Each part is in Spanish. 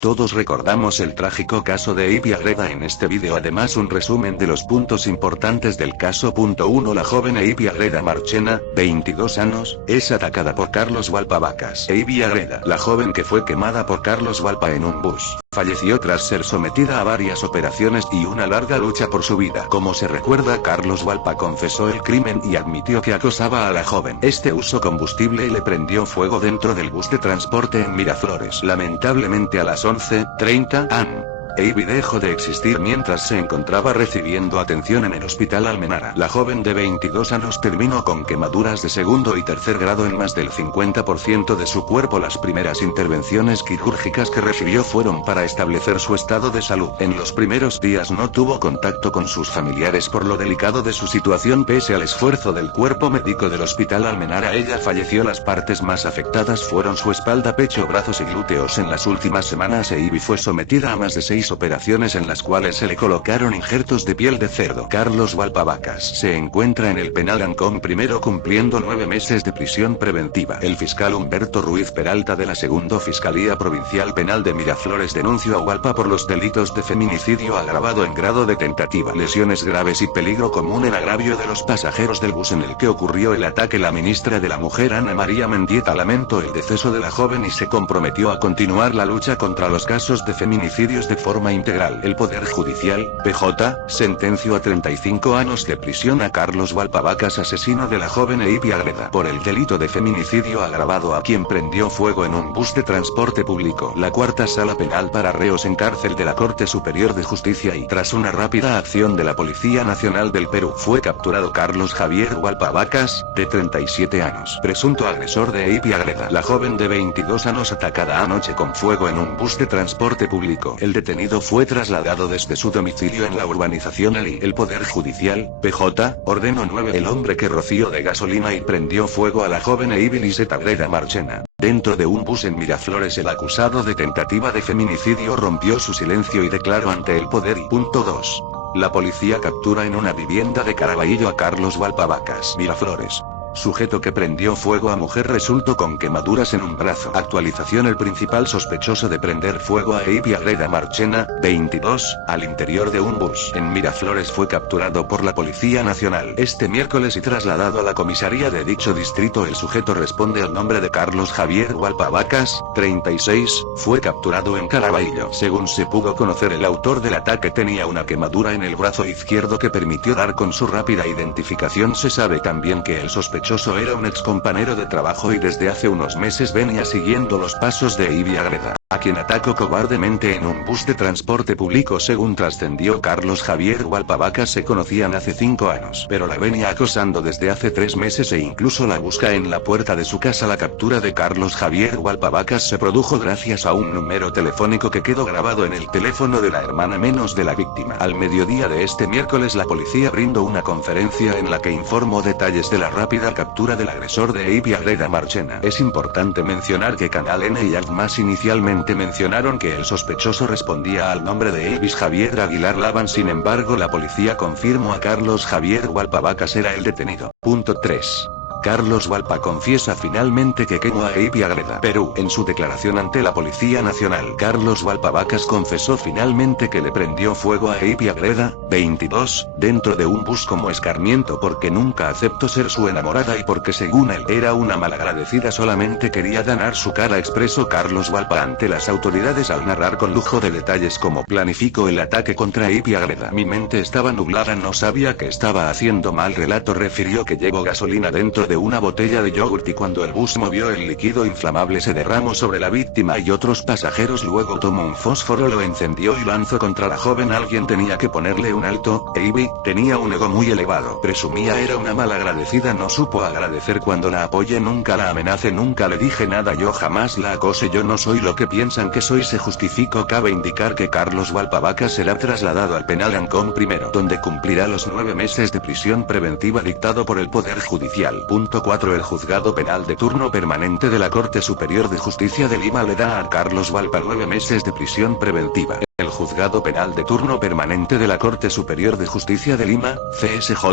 Todos recordamos el trágico caso de Ivy Agreda en este vídeo, además un resumen de los puntos importantes del caso. Punto 1. La joven Ivy Agreda Marchena, 22 años, es atacada por Carlos Valpa Vacas. Ivy Agreda, la joven que fue quemada por Carlos Valpa en un bus, falleció tras ser sometida a varias operaciones y una larga lucha por su vida. Como se recuerda, Carlos Valpa confesó el crimen y admitió que acosaba a la joven. Este usó combustible y le prendió fuego dentro del bus de transporte en Miraflores. Lamentablemente a las 11:30 am. Ivy dejó de existir mientras se encontraba recibiendo atención en el hospital Almenara. La joven de 22 años terminó con quemaduras de segundo y tercer grado en más del 50% de su cuerpo. Las primeras intervenciones quirúrgicas que recibió fueron para establecer su estado de salud. En los primeros días no tuvo contacto con sus familiares por lo delicado de su situación. Pese al esfuerzo del cuerpo médico del hospital Almenara, ella falleció. Las partes más afectadas fueron su espalda, pecho, brazos y glúteos. En las últimas semanas Ivy fue sometida a más de 6 operaciones en las cuales se le colocaron injertos de piel de cerdo. Carlos Valpa Vacas se encuentra en el penal Ancón primero cumpliendo 9 meses de prisión preventiva. El fiscal Humberto Ruiz Peralta de la Segunda Fiscalía Provincial Penal de Miraflores denunció a Valpa por los delitos de feminicidio agravado en grado de tentativa, lesiones graves y peligro común en agravio de los pasajeros del bus en el que ocurrió el ataque. La ministra de la Mujer, Ana María Mendieta, lamentó el deceso de la joven y se comprometió a continuar la lucha contra los casos de feminicidios de forma integral. El Poder Judicial, PJ, sentenció a 35 años de prisión a Carlos Valpa Vacas, asesino de la joven Ivy Agreda, por el delito de feminicidio agravado, a quien prendió fuego en un bus de transporte público. La cuarta sala penal para reos en cárcel de la Corte Superior de Justicia, y tras una rápida acción de la Policía Nacional del Perú, fue capturado Carlos Javier Valpa Vacas, de 37 años, presunto agresor de Ivy Agreda. La joven de 22 años atacada anoche con fuego en un bus de transporte público. El detenido fue trasladado desde su domicilio en la urbanización Ali. El Poder Judicial, PJ, ordenó 9. El hombre que roció de gasolina y prendió fuego a la joven Ivy Lisette Agreda Marchena dentro de un bus en Miraflores. El acusado de tentativa de feminicidio rompió su silencio y declaró ante el Poder. Y punto 2. La policía captura en una vivienda de Caraballo a Carlos Valpa Vacas, Miraflores. Sujeto que prendió fuego a mujer resultó con quemaduras en un brazo. Actualización: el principal sospechoso de prender fuego a Ivy Agreda Marchena, 22, al interior de un bus en Miraflores fue capturado por la Policía Nacional este miércoles y trasladado a la comisaría de dicho distrito. El sujeto responde al nombre de Carlos Javier Valpa Vacas, 36, fue capturado en Caraballo. Según se pudo conocer, el autor del ataque tenía una quemadura en el brazo izquierdo que permitió dar con su rápida identificación. Se sabe también que el sospechoso era un ex compañero de trabajo y desde hace unos meses venía siguiendo los pasos de Ivy Agreda, a quien atacó cobardemente en un bus de transporte público. Según trascendió, Carlos Javier Valpa Vacas se conocían hace 5 años, pero la venía acosando desde hace 3 meses e incluso la busca en la puerta de su casa. La captura de Carlos Javier Valpa Vacas se produjo gracias a un número telefónico que quedó grabado en el teléfono de la hermana menos de la víctima. Al mediodía de este miércoles, la policía brindó una conferencia en la que informó detalles de la rápida captura del agresor de Ivy Agreda Marchena. Es importante mencionar que Canal N y Además inicialmente mencionaron que el sospechoso respondía al nombre de Elvis Javier Aguilar Lavan. Sin embargo, la policía confirmó a Carlos Javier Valpa Vacas era el detenido. Punto 3. Carlos Valpa confiesa finalmente que quemó a Ivy Agreda. Perú. En su declaración ante la Policía Nacional, Carlos Valpa Vacas confesó finalmente que le prendió fuego a Ivy Agreda, 22, dentro de un bus como escarmiento porque nunca aceptó ser su enamorada y porque según él era una malagradecida, solamente quería ganar su cara, expresó Carlos Valpa ante las autoridades al narrar con lujo de detalles cómo planificó el ataque contra Ivy Agreda. Mi mente estaba nublada, no sabía que estaba haciendo mal. Relato refirió que llevó gasolina dentro de una botella de yogurt y cuando el bus movió, el líquido inflamable se derramó sobre la víctima y otros pasajeros. Luego tomó un fósforo, lo encendió y lanzó contra la joven. Alguien tenía que ponerle un alto. Ivy tenía un ego muy elevado, presumía era una malagradecida, no supo agradecer cuando la apoyé, nunca la amenacé, nunca le dije nada, yo jamás la acosé, yo no soy lo que piensan que soy, se justificó. Cabe indicar que Carlos Valpa Vacas será trasladado al penal Ancón primero, donde cumplirá los 9 meses de prisión preventiva dictado por el Poder Judicial. Punto 4. El juzgado penal de turno permanente de la Corte Superior de Justicia de Lima le da a Carlos Valpa 9 meses de prisión preventiva. El el Juzgado Penal de Turno Permanente de la Corte Superior de Justicia de Lima, CSJ,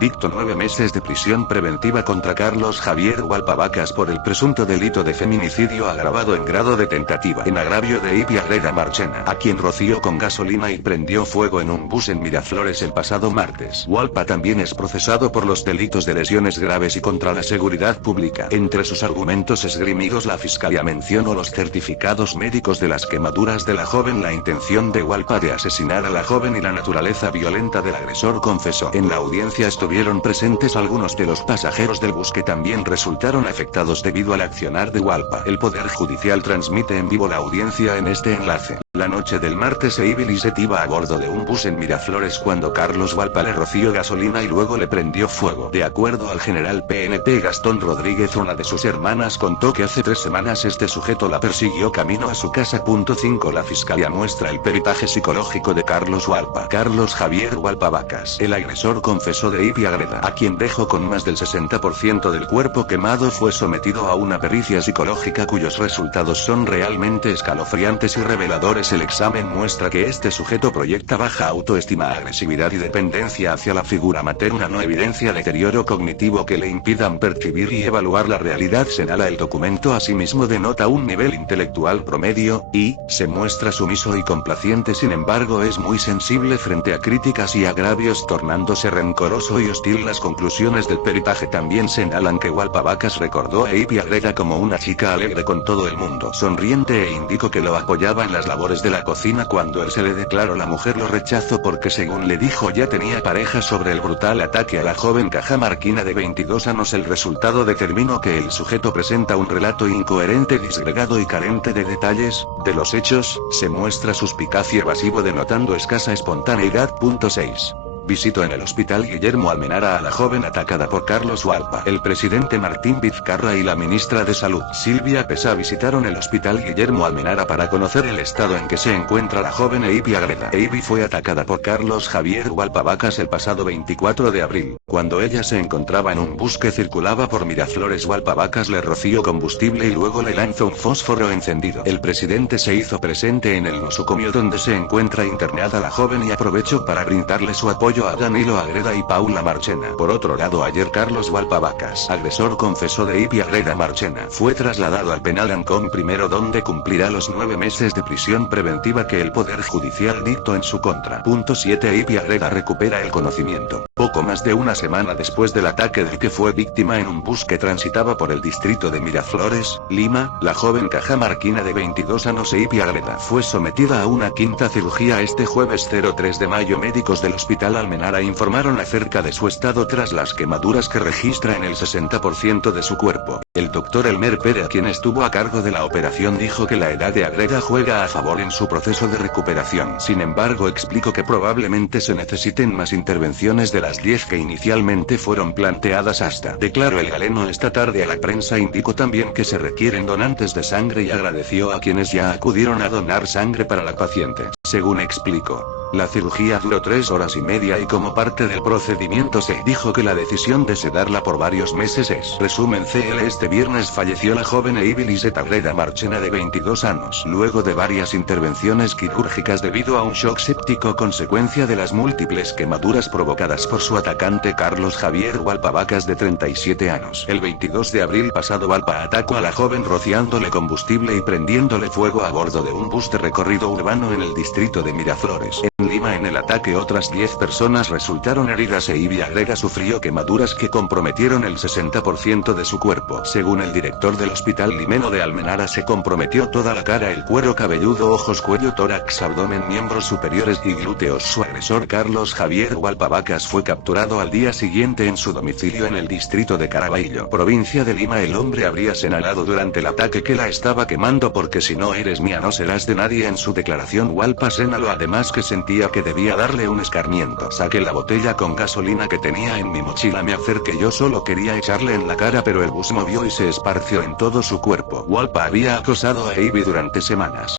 dictó 9 meses de prisión preventiva contra Carlos Javier Hualpa Vacas por el presunto delito de feminicidio agravado en grado de tentativa en agravio de Ivy Agreda Marchena, a quien roció con gasolina y prendió fuego en un bus en Miraflores el pasado martes. Hualpa también es procesado por los delitos de lesiones graves y contra la seguridad pública. Entre sus argumentos esgrimidos, la fiscalía mencionó los certificados médicos de las quemaduras de la joven, la intención de Hualpa de asesinar a la joven y la naturaleza violenta del agresor, confesó. En la audiencia estuvieron presentes algunos de los pasajeros del bus que también resultaron afectados debido al accionar de Hualpa. El Poder Judicial transmite en vivo la audiencia en este enlace. La noche del martes, Ivy Lisset iba a bordo de un bus en Miraflores cuando Carlos Hualpa le roció gasolina y luego le prendió fuego. De acuerdo al general PNP Gastón Rodríguez, una de sus hermanas contó que hace 3 semanas este sujeto la persiguió camino a su casa. 5. La fiscalía muestra el peritaje psicológico de Carlos Hualpa. Carlos Javier Hualpa Vacas, el agresor, confesó de Ivy Agreda, a quien dejó con más del 60% del cuerpo quemado, fue sometido a una pericia psicológica cuyos resultados son realmente escalofriantes y reveladores. El examen muestra que este sujeto proyecta baja autoestima, agresividad y dependencia hacia la figura materna, no evidencia deterioro cognitivo que le impidan percibir y evaluar la realidad, señala el documento. Asimismo denota un nivel intelectual promedio, y se muestra sumiso y complaciente, sin embargo es muy sensible frente a críticas y agravios, tornándose rencoroso y hostil. Las conclusiones del peritaje también señalan que Hualpa Vacas recordó a Ivy Agreda como una chica alegre con todo el mundo, sonriente, e indicó que lo apoyaba en las labores de la cocina. Cuando él se le declaró, la mujer lo rechazó porque, según le dijo, ya tenía pareja. Sobre el brutal ataque a la joven cajamarquina de 22 años, el resultado determinó que el sujeto presenta un relato incoherente, disgregado y carente de detalles de los hechos. Se muestra suspicacia, evasivo, denotando escasa espontaneidad. 6. Visitó en el hospital Guillermo Almenara a la joven atacada por Carlos Hualpa. El presidente Martín Vizcarra y la ministra de Salud, Silvia Pesa, visitaron el hospital Guillermo Almenara para conocer el estado en que se encuentra la joven Ivy Agreda. Ivy fue atacada por Carlos Javier Hualpa Vacas el pasado 24 de abril, cuando ella se encontraba en un bus que circulaba por Miraflores. Hualpa Vacas le roció combustible y luego le lanzó un fósforo encendido. El presidente se hizo presente en el nosocomio donde se encuentra internada la joven y aprovechó para brindarle su apoyo a Danilo Agreda y Paula Marchena. Por otro lado, ayer Carlos Hualpa Vacas, agresor, confesó de Ivy Agreda Marchena. Fue trasladado al penal Ancón primero, donde cumplirá los 9 meses de prisión preventiva que el Poder Judicial dictó en su contra. 7. Ivy Agreda recupera el conocimiento. Poco más de una semana después del ataque del que fue víctima en un bus que transitaba por el distrito de Miraflores, Lima, la joven cajamarquina de 22 años Ivy Agreda fue sometida a una quinta cirugía este jueves 3 de mayo. Médicos del hospital Almenara informaron acerca de su estado tras las quemaduras que registra en el 60% de su cuerpo. El doctor Elmer Pérez, quien estuvo a cargo de la operación, dijo que la edad de Agreda juega a favor en su proceso de recuperación. Sin embargo, explicó que probablemente se necesiten más intervenciones de las 10 que inicialmente fueron planteadas hasta. Declaró el galeno esta tarde a la prensa. Indicó también que se requieren donantes de sangre y agradeció a quienes ya acudieron a donar sangre para la paciente. Según explicó, la cirugía duró 3 horas y media y como parte del procedimiento se dijo que la decisión de sedarla por varios meses es. Resumen CL. Este viernes falleció la joven Ivy Lisset Agreda Marchena de 22 años, luego de varias intervenciones quirúrgicas debido a un shock séptico consecuencia de las múltiples quemaduras provocadas por su atacante Carlos Javier Hualpa Vacas de 37 años. El 22 de abril pasado, Hualpa atacó a la joven rociándole combustible y prendiéndole fuego a bordo de un bus de recorrido urbano en el distrito de Miraflores. En Lima, en el ataque, otras 10 personas resultaron heridas e Ivy Agreda sufrió quemaduras que comprometieron el 60% de su cuerpo. Según el director del hospital limeno de Almenara, se comprometió toda la cara, el cuero cabelludo, ojos, cuello, tórax, abdomen, miembros superiores y glúteos. Su agresor Carlos Javier Hualpa Vacas fue capturado al día siguiente en su domicilio en el distrito de Caraballo, provincia de Lima. El hombre habría señalado durante el ataque que la estaba quemando porque si no eres mía no serás de nadie. En su declaración, Hualpa señaló además que sentía que debía darle un escarmiento. Saqué la botella con gasolina que tenía en mi mochila, me acerqué, yo solo quería echarle en la cara, pero el bus movió y se esparció en todo su cuerpo. Hualpa había acosado a Ivy durante semanas.